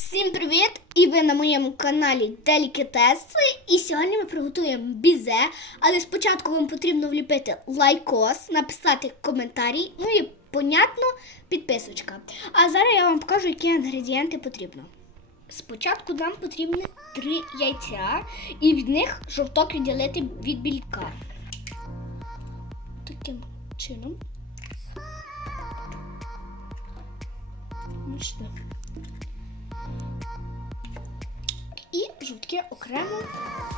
Всім привіт! І ви на моєму каналі Делікатеси. І сьогодні ми приготуємо бізе. Але спочатку вам потрібно вліпити лайкос, написати коментарі, ну і, понятно, підписочка. А зараз я вам покажу, які інгредієнти потрібно. Спочатку нам потрібні три яйця, і від них жовток відділити від білька. Таким чином. Бачите? Жовтки окремо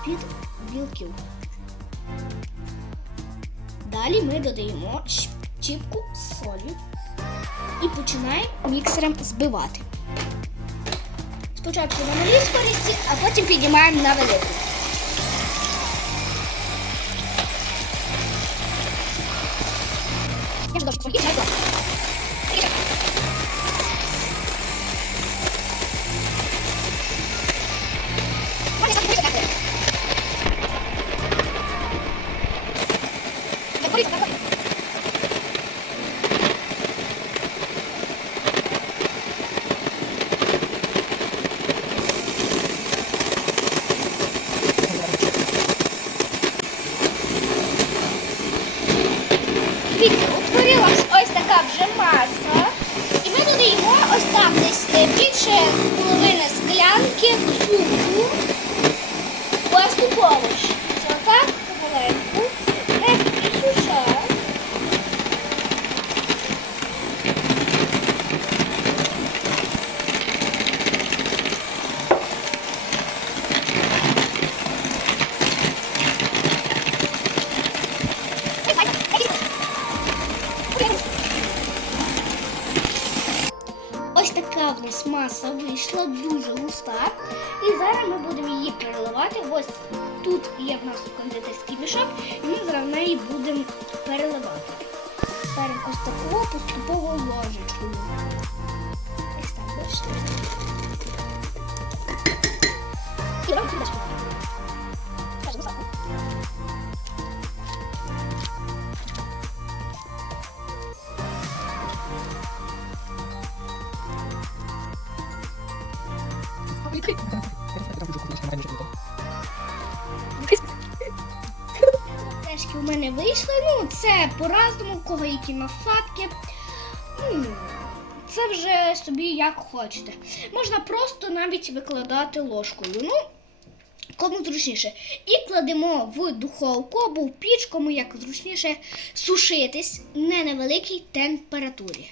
від білків. Далі ми додаємо чіпку солі і починаємо міксером збивати. Спочатку на малій скорості, а потім піднімаємо на велику. Дивіться, ось така вже маса. І ми додаємо ось так десь е, більше половини склянки цукру. Поступово ж. Це отак помаленьку. Не спішуша. Ось така в нас маса вийшла, дуже густа. І зараз ми будемо її переливати. Ось тут є в нас кондитерський мішок, і ми зараз в неї будемо переливати. Беремо ось таку поступово ложечку. Ось так, бачите. Тешки у мене вийшли. Ну, це по-разному, кого які насадки. Це вже собі як хочете. Можна просто навіть викладати ложкою. Ну, кому зручніше. І кладемо в духовку або в піч, кому як зручніше сушитись на великій температурі.